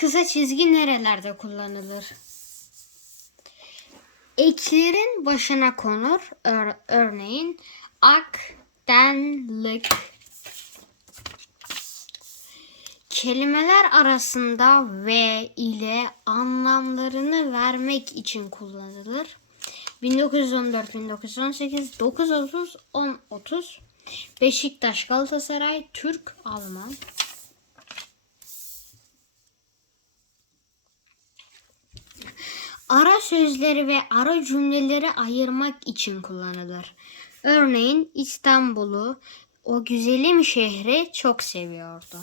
kısa çizgi nerelerde kullanılır? Eklerin başına konur. Ör- örneğin ak, den, lık. Kelimeler arasında ve ile anlamlarını vermek için kullanılır. 1914, 1918, 930, 1030. Beşiktaş, Galatasaray, Türk, Alman. Ara sözleri ve ara cümleleri ayırmak için kullanılır. Örneğin İstanbul'u, o güzelim şehri çok seviyordu.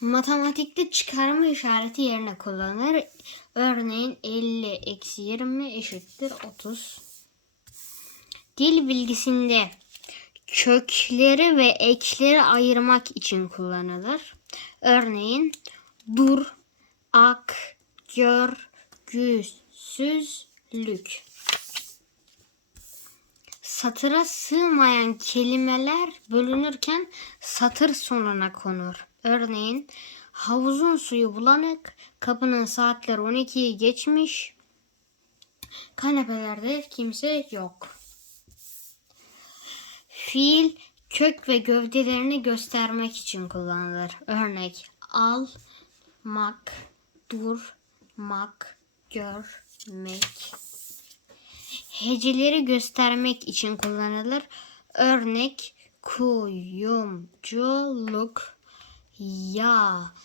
Matematikte çıkarma işareti yerine kullanılır. Örneğin 50 eksi 20 eşittir 30. Dil bilgisinde kökleri ve ekleri ayırmak için kullanılır. Örneğin dur, ak, gör, güzsüzlük. Satıra sığmayan kelimeler bölünürken satır sonuna konur. Örneğin havuzun suyu bulanık, kapının saatler 12'yi geçmiş, kanepelerde kimse yok. Fiil kök ve gövdelerini göstermek için kullanılır. Örnek al, mak, dur, mak, görmek. Heceleri göstermek için kullanılır. Örnek kuyumculuk, yazarlık.